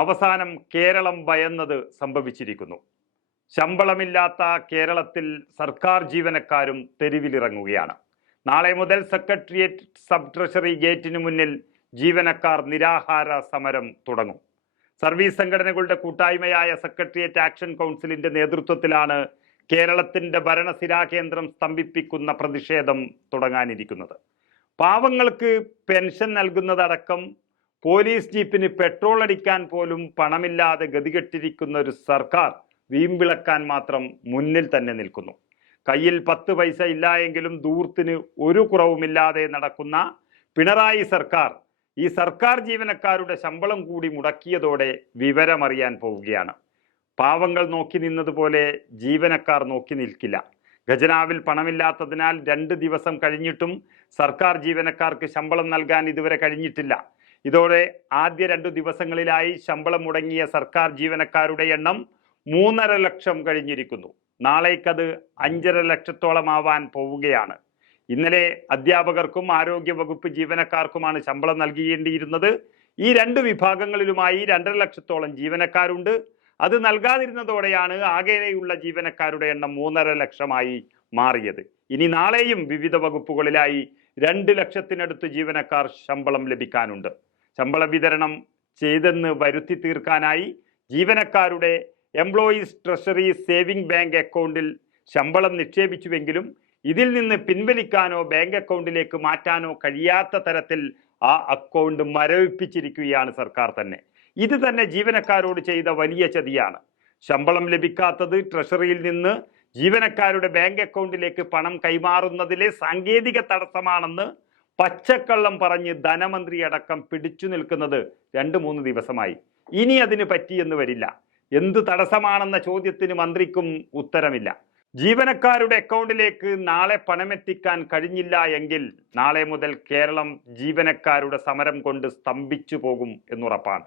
അവസാനം കേരളം ഭയന്നത് സംഭവിച്ചിരിക്കുന്നു. ശമ്പളമില്ലാത്ത കേരളത്തിൽ സർക്കാർ ജീവനക്കാരും തെരുവിലിറങ്ങുകയാണ്. നാളെ മുതൽ സെക്രട്ടേറിയറ്റ് സബ് ട്രഷറി ഗേറ്റിന് മുന്നിൽ ജീവനക്കാർ നിരാഹാര സമരം തുടങ്ങും. സർവീസ് സംഘടനകളുടെ കൂട്ടായ്മയായ സെക്രട്ടേറിയറ്റ് ആക്ഷൻ കൗൺസിലിന്റെ നേതൃത്വത്തിലാണ് കേരളത്തിന്റെ ഭരണസിരാകേന്ദ്രം സ്തംഭിപ്പിക്കുന്ന പ്രതിഷേധം തുടങ്ങാനിരിക്കുന്നത്. പാവങ്ങൾക്ക് പെൻഷൻ നൽകുന്നതടക്കം പോലീസ് ജീപ്പിന് പെട്രോൾ അടിക്കാൻ പോലും പണമില്ലാതെ ഗതികെട്ടിരിക്കുന്ന ഒരു സർക്കാർ വീമ്പിളക്കാൻ മാത്രം മുന്നിൽ തന്നെ നിൽക്കുന്നു. കയ്യിൽ പത്ത് പൈസ ഇല്ല എങ്കിലും ദൂർത്തിന് ഒരു കുറവുമില്ലാതെ നടക്കുന്ന പിണറായി സർക്കാർ ഈ സർക്കാർ ജീവനക്കാരുടെ ശമ്പളം കൂടി മുടക്കിയതോടെ വിവരമറിയാൻ പോവുകയാണ്. പാവങ്ങൾ നോക്കി നിന്നതുപോലെ ജീവനക്കാർ നോക്കി നിൽക്കില്ല. ഖജനാവിൽ പണമില്ലാത്തതിനാൽ രണ്ട് ദിവസം കഴിഞ്ഞിട്ടും സർക്കാർ ജീവനക്കാർക്ക് ശമ്പളം നൽകാൻ ഇതുവരെ കഴിഞ്ഞിട്ടില്ല. ഇതോടെ ആദ്യ രണ്ടു ദിവസങ്ങളിലായി ശമ്പളം മുടങ്ങിയ സർക്കാർ ജീവനക്കാരുടെ എണ്ണം മൂന്നര ലക്ഷം കഴിഞ്ഞിരിക്കുന്നു. നാളേക്കത് അഞ്ചര ലക്ഷത്തോളമാവാൻ പോവുകയാണ്. ഇന്നലെ അധ്യാപകർക്കും ആരോഗ്യ വകുപ്പ് ജീവനക്കാർക്കുമാണ് ശമ്പളം നൽകിയേണ്ടിയിരുന്നത് ഈ രണ്ട് വിഭാഗങ്ങളിലുമായി രണ്ടര ലക്ഷത്തോളം ജീവനക്കാരുണ്ട്. അത് നൽകാതിരുന്നതോടെയാണ് ആകെയുള്ള ജീവനക്കാരുടെ എണ്ണം മൂന്നര ലക്ഷമായി മാറിയത്. ഇനി നാളെയും വിവിധ വകുപ്പുകളിലായി രണ്ട് ലക്ഷത്തിനടുത്ത് ജീവനക്കാർ ശമ്പളം ലഭിക്കാനുണ്ട്. ശമ്പള വിതരണം ചെയ്തെന്ന് വരുത്തി തീർക്കാനായി ജീവനക്കാരുടെ എംപ്ലോയീസ് ട്രഷറി സേവിംഗ് ബാങ്ക് അക്കൗണ്ടിൽ ശമ്പളം നിക്ഷേപിച്ചുവെങ്കിലും ഇതിൽ നിന്ന് പിൻവലിക്കാനോ ബാങ്ക് അക്കൗണ്ടിലേക്ക് മാറ്റാനോ കഴിയാത്ത തരത്തിൽ ആ അക്കൗണ്ട് മരവിപ്പിച്ചിരിക്കുകയാണ് സർക്കാർ തന്നെ. ഇത് തന്നെ ജീവനക്കാരോട് ചെയ്ത വലിയ ചതിയാണ്. ശമ്പളം ലഭിക്കാത്തത് ട്രഷറിയിൽ നിന്ന് ജീവനക്കാരുടെ ബാങ്ക് അക്കൗണ്ടിലേക്ക് പണം കൈമാറുന്നതിലെ സാങ്കേതിക തടസ്സമാണെന്ന് പച്ചക്കള്ളം പറഞ്ഞ് ധനമന്ത്രി അടക്കം പിടിച്ചു നിൽക്കുന്നത് രണ്ട് മൂന്ന് ദിവസമായി. ഇനി അതിന് പറ്റിയെന്ന് വരില്ല. എന്ത് തടസ്സമാണെന്ന ചോദ്യത്തിന് മന്ത്രിക്കും ഉത്തരമില്ല. ജീവനക്കാരുടെ അക്കൗണ്ടിലേക്ക് നാളെ പണമെത്തിക്കാൻ കഴിഞ്ഞില്ല എങ്കിൽ നാളെ മുതൽ കേരളം ജീവനക്കാരുടെ സമരം കൊണ്ട് സ്തംഭിച്ചു പോകും എന്നുറപ്പാണ്.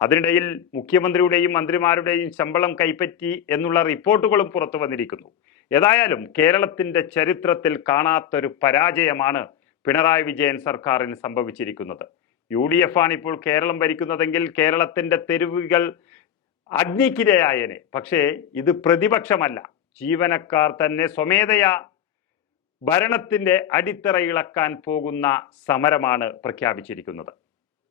അതിനിടയിൽ മുഖ്യമന്ത്രിയുടെയും മന്ത്രിമാരുടെയും ശമ്പളം കൈപ്പറ്റി എന്നുള്ള റിപ്പോർട്ടുകളും പുറത്തു വന്നിരിക്കുന്നു. ഏതായാലും കേരളത്തിന്റെ ചരിത്രത്തിൽ കാണാത്തൊരു പരാജയമാണ് പിണറായി വിജയൻ സർക്കാരിന് സംഭവിച്ചിരിക്കുന്നത്. യു ഡി എഫ് ആണ് ഇപ്പോൾ കേരളം ഭരിക്കുന്നതെങ്കിൽ കേരളത്തിന്റെ തെരുവുകൾ അഗ്നിക്കിരയായനെ. പക്ഷേ ഇത് പ്രതിപക്ഷമല്ല. ജീവനക്കാർ തന്നെ സ്വമേധയാ ഭരണത്തിന്റെ അടിത്തറ ഇളക്കാൻ പോകുന്ന സമരമാണ് പ്രഖ്യാപിച്ചിരിക്കുന്നത്.